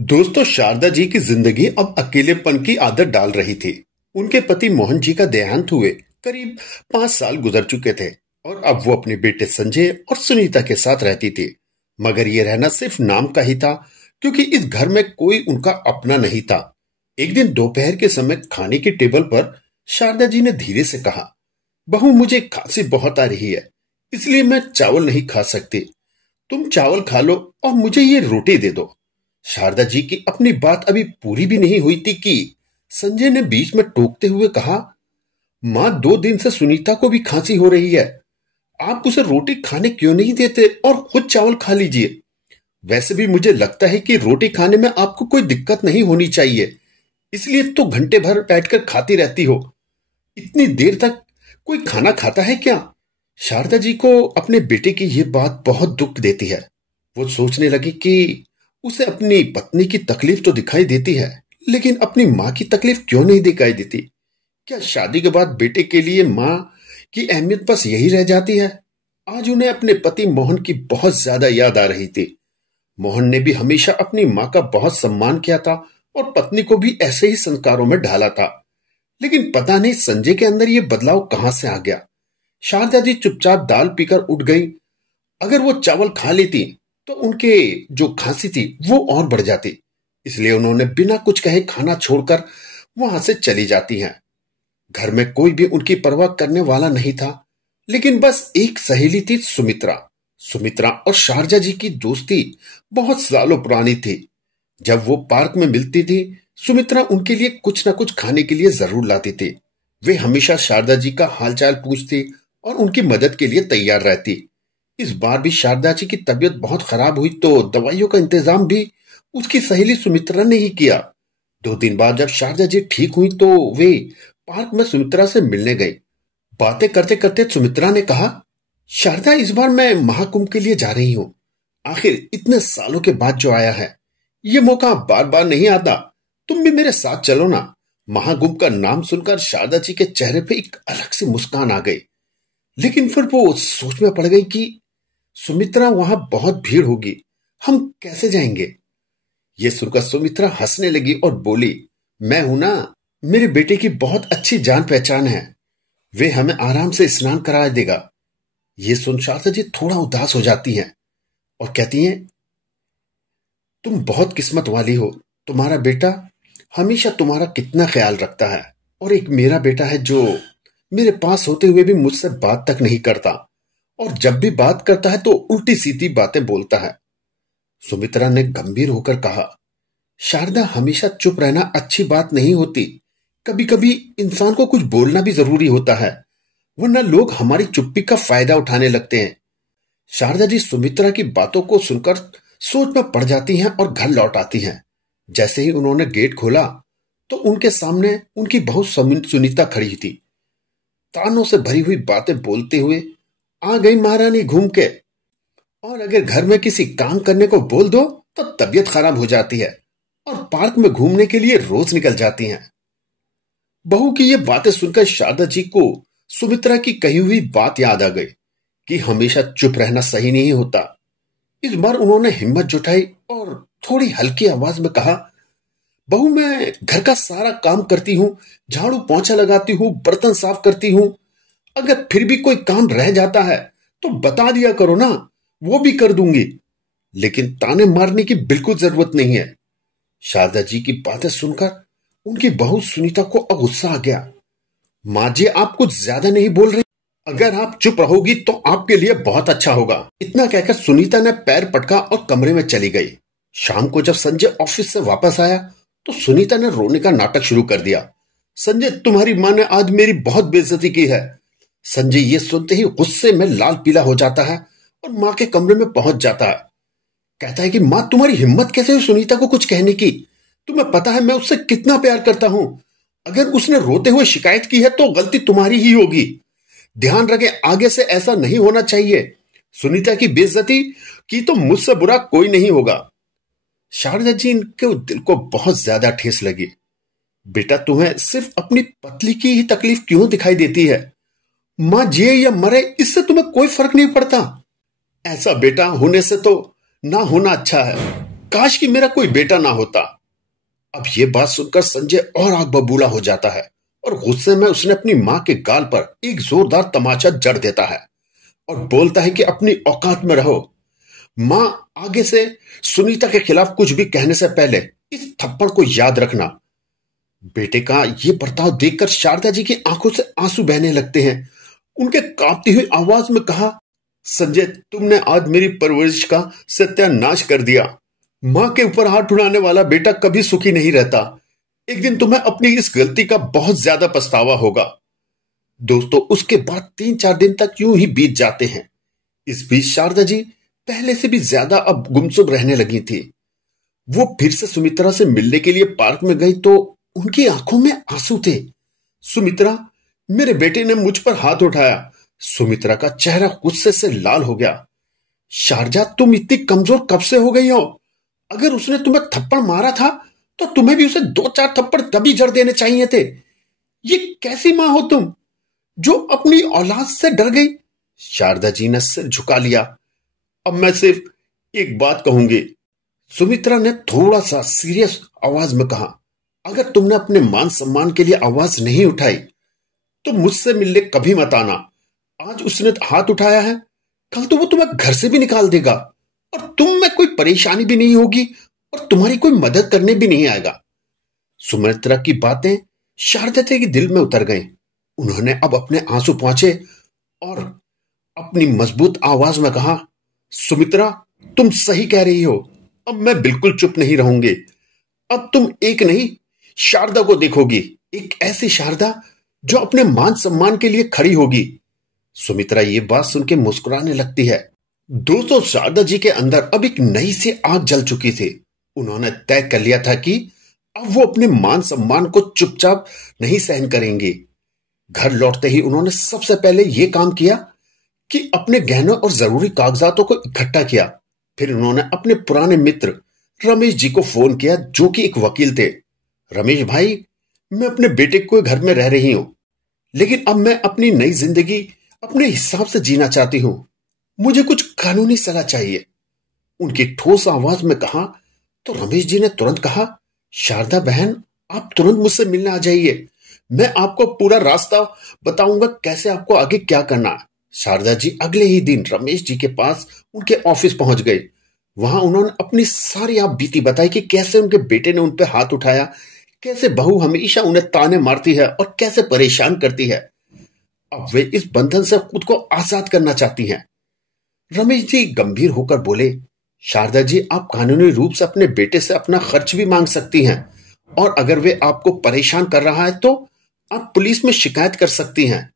दोस्तों, शारदा जी की जिंदगी अब अकेलेपन की आदत डाल रही थी। उनके पति मोहन जी का देहांत हुए करीब 5 साल गुजर चुके थे और अब वो अपने बेटे संजय और सुनीता के साथ रहती थी। मगर ये रहना सिर्फ नाम का ही था, क्योंकि इस घर में कोई उनका अपना नहीं था। एक दिन दोपहर के समय खाने की टेबल पर शारदा जी ने धीरे से कहा, बहू, मुझे खांसी बहुत आ रही है, इसलिए मैं चावल नहीं खा सकती। तुम चावल खा लो और मुझे ये रोटी दे दो। शारदा जी की अपनी बात अभी पूरी भी नहीं हुई थी कि संजय ने बीच में टोकते हुए कहा, मां, 2 दिन से सुनीता को भी खांसी हो रही है। आप उसे रोटी खाने क्यों नहीं देते और खुद चावल खा लीजिए। वैसे भी मुझे लगता है कि रोटी खाने में आपको कोई दिक्कत नहीं होनी चाहिए, इसलिए तो घंटे भर बैठकर खाती रहती हो। इतनी देर तक कोई खाना खाता है क्या? शारदा जी को अपने बेटे की यह बात बहुत दुख देती है। वो सोचने लगी कि उसे अपनी पत्नी की तकलीफ तो दिखाई देती है, लेकिन अपनी मां की तकलीफ क्यों नहीं दिखाई देती? क्या शादी के बाद बेटे के लिए मां की अहमियत बस यही रह जाती है? आज उन्हें अपने पति मोहन की बहुत ज्यादा याद आ रही थी। मोहन ने भी हमेशा अपनी मां का बहुत सम्मान किया था और पत्नी को भी ऐसे ही संस्कारों में ढाला था। लेकिन पता नहीं संजय के अंदर यह बदलाव कहां से आ गया। शारदा जी चुपचाप दाल पीकर उठ गई। अगर वो चावल खा लेती तो उनके जो खांसी थी वो और बढ़ जाती, इसलिए उन्होंने बिना कुछ कहे खाना छोड़कर वहां से चली जाती हैं। घर में कोई भी उनकी परवाह करने वाला नहीं था, लेकिन बस एक सहेली थी, सुमित्रा। सुमित्रा और शारदा जी की दोस्ती बहुत सालों पुरानी थी। जब वो पार्क में मिलती थी, सुमित्रा उनके लिए कुछ ना कुछ खाने के लिए जरूर लाती थी। वे हमेशा शारदा जी का हालचाल पूछती और उनकी मदद के लिए तैयार रहती। इस बार भी शारदा जी की तबीयत बहुत खराब हुई तो दवाइयों का इंतजाम भी उसकी सहेली सुमित्रा ने ही किया। 2 दिन बाद जब शारदा जी ठीक हुई तो वे पार्क में सुमित्रा से मिलने गई। बातें करते करते सुमित्रा ने कहा, शारदा, इस बार मैं महाकुंभ के लिए जा रही हूं। आखिर इतने सालों के बाद जो आया है, ये मौका बार बार नहीं आता। तुम भी मेरे साथ चलो ना। महाकुंभ का नाम सुनकर शारदा जी के चेहरे पे एक अलग सी मुस्कान आ गई, लेकिन फिर वो सोच में पड़ गई कि सुमित्रा, वहां बहुत भीड़ होगी, हम कैसे जाएंगे? ये सुनकर सुमित्रा हंसने लगी और बोली, मैं हूं ना, मेरे बेटे की बहुत अच्छी जान पहचान है, वे हमें आराम से स्नान करा देगा। ये सुन शारदा जी थोड़ा उदास हो जाती हैं और कहती हैं, तुम बहुत किस्मत वाली हो। तुम्हारा बेटा हमेशा तुम्हारा कितना ख्याल रखता है, और एक मेरा बेटा है जो मेरे पास होते हुए भी मुझसे बात तक नहीं करता, और जब भी बात करता है तो उल्टी सीधी बातें बोलता है। सुमित्रा ने गंभीर होकर कहा, शारदा, हमेशा चुप रहना अच्छी बात नहीं होती। कभी कभी इंसान को कुछ बोलना भी जरूरी होता है, वरना लोग हमारी चुप्पी का फायदा उठाने लगते हैं। शारदा जी सुमित्रा की बातों को सुनकर सोच में पड़ जाती हैं और घर लौट आती हैं। जैसे ही उन्होंने गेट खोला तो उनके सामने उनकी बहू सुनीता खड़ी थी, तानों से भरी हुई बातें बोलते हुए। आ गई महारानी घूम के, और अगर घर में किसी काम करने को बोल दो तो तबीयत खराब हो जाती है और पार्क में घूमने के लिए रोज निकल जाती हैं। बहू की ये बातें सुनकर शारदा जी को सुमित्रा की कही हुई बात याद आ गई कि हमेशा चुप रहना सही नहीं होता। इस बार उन्होंने हिम्मत जुटाई और थोड़ी हल्की आवाज में कहा, बहू, मैं घर का सारा काम करती हूँ, झाड़ू पोंछा लगाती हूँ, बर्तन साफ करती हूँ। अगर फिर भी कोई काम रह जाता है तो बता दिया करो ना, वो भी कर दूंगी, लेकिन ताने मारने की बिल्कुल जरूरत नहीं है। शारदा जी की बातें सुनकर उनकी बहू सुनीता को अब गुस्सा आ गया। मां जी, आप कुछ ज्यादा नहीं बोल रही? अगर आप चुप रहोगी तो आपके लिए बहुत अच्छा होगा। इतना कहकर सुनीता ने पैर पटका और कमरे में चली गई। शाम को जब संजय ऑफिस से वापस आया तो सुनीता ने रोने का नाटक शुरू कर दिया। संजय, तुम्हारी मां ने आज मेरी बहुत बेइज्जती की है। संजय ये सुनते ही गुस्से में लाल पीला हो जाता है और मां के कमरे में पहुंच जाता है। कहता है कि मां, तुम्हारी हिम्मत कैसे हुई सुनीता को कुछ कहने की? तुम्हें पता है मैं उससे कितना प्यार करता हूं। अगर उसने रोते हुए शिकायत की है तो गलती तुम्हारी ही होगी। ध्यान रखें, आगे से ऐसा नहीं होना चाहिए। सुनीता की बेइज्जती की तो मुझसे बुरा कोई नहीं होगा। शारदा जी इनके दिल को बहुत ज्यादा ठेस लगी। बेटा, तुम्हें सिर्फ अपनी पत्नी की ही तकलीफ क्यों दिखाई देती है? मां जिए या मरे, इससे तुम्हें कोई फर्क नहीं पड़ता। ऐसा बेटा होने से तो ना होना अच्छा है। काश कि मेरा कोई बेटा ना होता। अब ये बात सुनकर संजय और आग बबूला हो जाता है और गुस्से में उसने अपनी मां के गाल पर एक जोरदार तमाचा जड़ देता है और बोलता है कि अपनी औकात में रहो। मां, आगे से सुनीता के खिलाफ कुछ भी कहने से पहले इस थप्पड़ को याद रखना। बेटे का ये बर्ताव देखकर शारदा जी की आंखों से आंसू बहने लगते हैं। उनके कांपती हुई आवाज में कहा, संजय, तुमने आज मेरी परवरिश का सत्यानाश कर दिया। मां के ऊपर हाथ उठाने वाला बेटा कभी सुखी नहीं रहता। एक दिन तुम्हें अपनी इस गलती का बहुत ज्यादा पछतावा होगा। दोस्तों, उसके बाद 3-4 दिन तक यूं ही बीत जाते हैं। इस बीच शारदा जी पहले से भी ज्यादा अब गुमसुम रहने लगी थी। वो फिर से सुमित्रा से मिलने के लिए पार्क में गई तो उनकी आंखों में आंसू थे। सुमित्रा, मेरे बेटे ने मुझ पर हाथ उठाया। सुमित्रा का चेहरा गुस्से से लाल हो गया। शारजा, तुम इतनी कमजोर कब से हो गई हो? अगर उसने तुम्हें थप्पड़ मारा था तो तुम्हें भी उसे 2-4 थप्पड़ तभी जड़ देने चाहिए थे। ये कैसी मां हो तुम, जो अपनी औलाद से डर गई? शारदा जी ने सिर झुका लिया। अब मैं सिर्फ एक बात कहूंगी। सुमित्रा ने थोड़ा सा सीरियस आवाज में कहा, अगर तुमने अपने मान सम्मान के लिए आवाज नहीं उठाई तो मुझसे मिलने कभी मत आना। आज उसने हाथ उठाया है, कल तो वो तुम्हें घर से भी निकाल देगा और तुम में कोई परेशानी भी नहीं होगी और तुम्हारी कोई मदद करने भी नहीं आएगा। सुमित्रा की बातें शारदा के दिल में उतर गईं। उन्होंने अब अपने आंसू पहुंचे और अपनी मजबूत आवाज में कहा, सुमित्रा, तुम सही कह रही हो। अब मैं बिल्कुल चुप नहीं रहूंगी। अब तुम एक नहीं, शारदा को देखोगी, एक ऐसी शारदा जो अपने मान सम्मान के लिए खड़ी होगी। सुमित्रा ये बात सुन के मुस्कुराने लगती है। दोस्तों, शारदा जी के अंदर अब एक नई सी आग जल चुकी थी। उन्होंने तय कर लिया था कि अब वो अपने मान सम्मान को चुपचाप नहीं सहन करेंगे। घर लौटते ही उन्होंने सबसे पहले यह काम किया कि अपने गहनों और जरूरी कागजातों को इकट्ठा किया। फिर उन्होंने अपने पुराने मित्र रमेश जी को फोन किया, जो कि एक वकील थे। रमेश भाई, मैं अपने बेटे के घर में रह रही हूं, लेकिन अब मैं अपनी नई जिंदगी अपने हिसाब से जीना चाहती हूं। मुझे कुछ कानूनी सलाह चाहिए। उनकी ठोस आवाज में कहा तो रमेश जी ने तुरंत कहा, शारदा बहन, आप तुरंत मुझसे मिलने आ जाइए। मैं आपको पूरा रास्ता बताऊंगा कैसे आपको आगे क्या करना है। शारदा जी अगले ही दिन रमेश जी के पास उनके ऑफिस पहुंच गए। वहां उन्होंने अपनी सारी आप बीती बताई कि कैसे उनके बेटे ने उन पर हाथ उठाया, कैसे बहू हमेशा उन्हें ताने मारती है और कैसे परेशान करती है। अब वे इस बंधन से खुद को आजाद करना चाहती हैं। रमेश जी गंभीर होकर बोले, शारदा जी, आप कानूनी रूप से अपने बेटे से अपना खर्च भी मांग सकती हैं और अगर वे आपको परेशान कर रहा है तो आप पुलिस में शिकायत कर सकती हैं।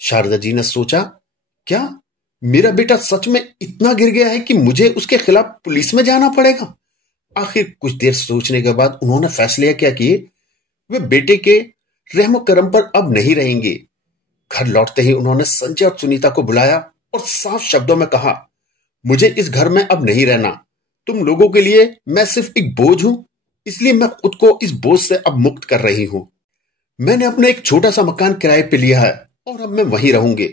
शारदा जी ने सोचा, क्या मेरा बेटा सच में इतना गिर गया है कि मुझे उसके खिलाफ पुलिस में जाना पड़ेगा? आखिर कुछ देर सोचने के बाद उन्होंने फैसला किया कि वे बेटे के रहमो करम पर अब नहीं रहेंगे। घर लौटते ही उन्होंने संजय और सुनीता को बुलाया और साफ शब्दों में कहा, मुझे इस घर में अब नहीं रहना। तुम लोगों के लिए मैं सिर्फ एक बोझ हूं, इसलिए मैं खुद को इस बोझ से अब मुक्त कर रही हूं। मैंने अपना एक छोटा सा मकान किराए पे लिया है और अब मैं वहीं रहूंगी।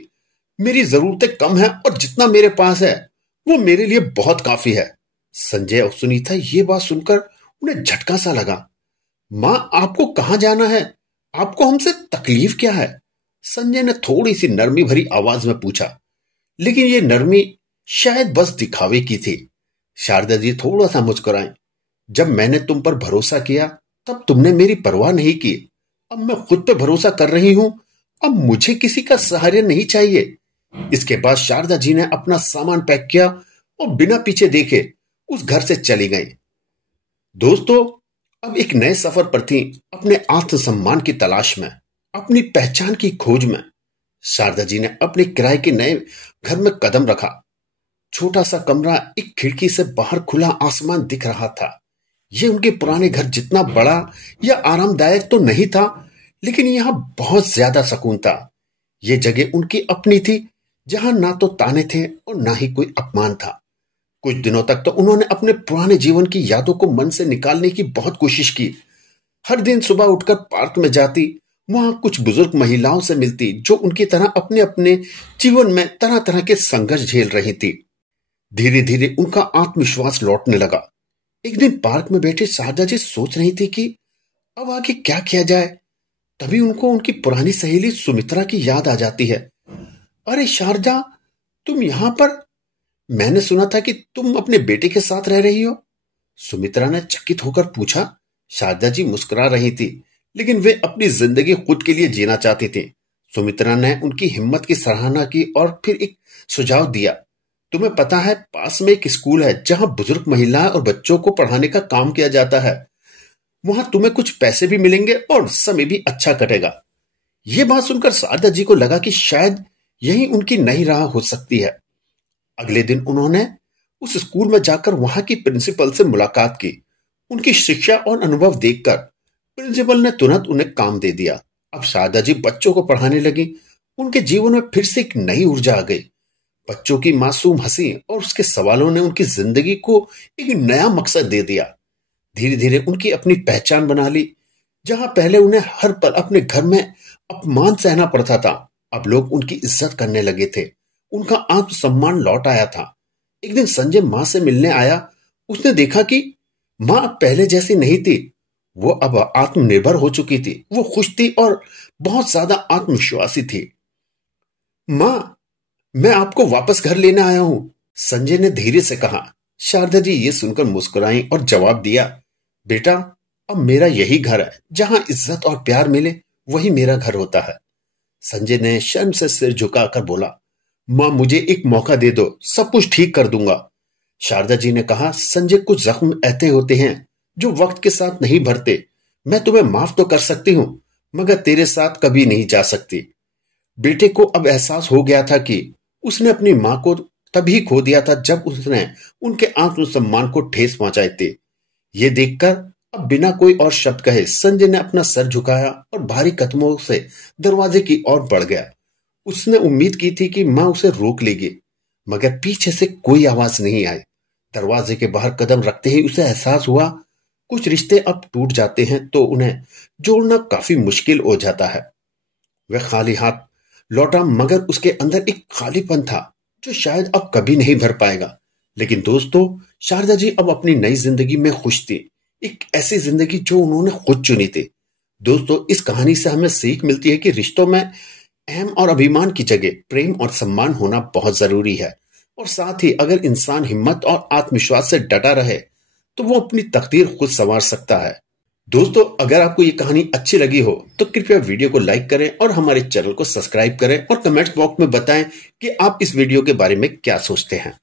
मेरी जरूरतें कम है और जितना मेरे पास है वो मेरे लिए बहुत काफी है। संजय और सुनीता ये बात सुनकर उन्हें झटका सा लगा। मां, आपको कहां जाना है? आपको हमसे तकलीफ क्या है? संजय ने थोड़ी सी नरमी भरी आवाज में पूछा, लेकिन ये नरमी शायद बस दिखावे की थी। शारदा जी थोड़ा सा मुस्कुराए। जब मैंने तुम पर भरोसा किया तब तुमने मेरी परवाह नहीं की। अब मैं खुद पे भरोसा कर रही हूं। अब मुझे किसी का सहारा नहीं चाहिए। इसके बाद शारदा जी ने अपना सामान पैक किया और बिना पीछे देखे उस घर से चली गई। दोस्तों, अब एक नए सफर पर थी, अपने आत्मसम्मान की तलाश में, अपनी पहचान की खोज में। शारदा जी ने अपने किराए के नए घर में कदम रखा। छोटा सा कमरा, एक खिड़की से बाहर खुला आसमान दिख रहा था। यह उनके पुराने घर जितना बड़ा या आरामदायक तो नहीं था, लेकिन यहां बहुत ज्यादा सुकून था। यह जगह उनकी अपनी थी, जहां ना तो ताने थे और ना ही कोई अपमान था। कुछ दिनों तक तो उन्होंने अपने पुराने जीवन की यादों को मन से निकालने की बहुत कोशिश की। हर दिन सुबह उठकर पार्क में जाती, वहां कुछ बुजुर्ग महिलाओं से मिलती जो उनकी तरह अपने अपने जीवन में तरह तरह के संघर्ष झेल रही थी। धीरे धीरे उनका आत्मविश्वास लौटने लगा। एक दिन पार्क में बैठे शारदा जी सोच रही थी कि अब आगे क्या किया जाए। तभी उनको उनकी पुरानी सहेली सुमित्रा की याद आ जाती है। अरे शारदा, तुम यहां पर? मैंने सुना था कि तुम अपने बेटे के साथ रह रही हो। सुमित्रा ने चकित होकर पूछा। शारदा जी मुस्कुरा रही थी, लेकिन वे अपनी जिंदगी खुद के लिए जीना चाहती थी। सुमित्रा ने उनकी हिम्मत की सराहना की और फिर एक सुझाव दिया। तुम्हें पता है, पास में एक स्कूल है जहां बुजुर्ग महिलाएं और बच्चों को पढ़ाने का काम किया जाता है। वहां तुम्हें कुछ पैसे भी मिलेंगे और समय भी अच्छा कटेगा। यह बात सुनकर शारदा जी को लगा कि शायद यही उनकी नई राह हो सकती है। अगले दिन उन्होंने उस स्कूल में जाकर वहां की प्रिंसिपल से मुलाकात की। उनकी शिक्षा और अनुभव देखकर प्रिंसिपल ने तुरंत उन्हें काम दे दिया। अब शारदा जी बच्चों को पढ़ाने लगी। उनके जीवन में फिर से एक नई ऊर्जा आ गई। बच्चों की मासूम हंसी और उसके सवालों ने उनकी जिंदगी को एक नया मकसद दे दिया। धीरे धीरे उनकी अपनी पहचान बना ली। जहां पहले उन्हें हर पल अपने घर में अपमान सहना पड़ता था, अब लोग उनकी इज्जत करने लगे थे। उनका आत्मसम्मान लौट आया था। एक दिन संजय मां से मिलने आया। उसने देखा कि मां अब पहले जैसी नहीं थी। वो अब आत्मनिर्भर हो चुकी थी। वो खुश थी और बहुत ज्यादा आत्मविश्वासी थी। मां, मैं आपको वापस घर लेने आया हूं, संजय ने धीरे से कहा। शारदा जी ये सुनकर मुस्कुराई और जवाब दिया, बेटा, अब मेरा यही घर है। जहां इज्जत और प्यार मिले वही मेरा घर होता है। संजय ने शर्म से सिर झुकाकर बोला, मां, मुझे एक मौका दे दो, सब कुछ ठीक कर दूंगा। शारदा जी ने कहा, संजय, कुछ जख्म ऐसे होते हैं जो वक्त के साथ नहीं भरते। मैं तुम्हें माफ तो कर सकती हूं, मगर तेरे साथ कभी नहीं जा सकती। बेटे को अब एहसास हो गया था कि उसने अपनी मां को तभी खो दिया था जब उसने उनके आत्मसम्मान को ठेस पहुंचाए थे। ये देखकर अब बिना कोई और शब्द कहे संजय ने अपना सर झुकाया और भारी कदमों से दरवाजे की ओर बढ़ गया। उसने उम्मीद की थी कि मां उसे रोक लेगी, मगर पीछे से कोई आवाज नहीं आई। दरवाजे के बाहर कदम रखते ही उसे एहसास हुआ, कुछ रिश्ते अब टूट जाते हैं तो उन्हें जोड़ना काफी मुश्किल हो जाता है। वह खाली हाथ लौटा, मगर उसके अंदर एक खालीपन था जो शायद अब कभी नहीं भर पाएगा। लेकिन दोस्तों, शारदा जी अब अपनी नई जिंदगी में खुश थी। एक ऐसी जिंदगी जो उन्होंने खुद चुनी थी। दोस्तों, इस कहानी से हमें सीख मिलती है कि रिश्तों में अहम और अभिमान की जगह प्रेम और सम्मान होना बहुत जरूरी है। और साथ ही अगर इंसान हिम्मत और आत्मविश्वास से डटा रहे तो वो अपनी तकदीर खुद संवार सकता है। दोस्तों, अगर आपको ये कहानी अच्छी लगी हो तो कृपया वीडियो को लाइक करें और हमारे चैनल को सब्सक्राइब करें और कमेंट बॉक्स में बताएं कि आप इस वीडियो के बारे में क्या सोचते हैं।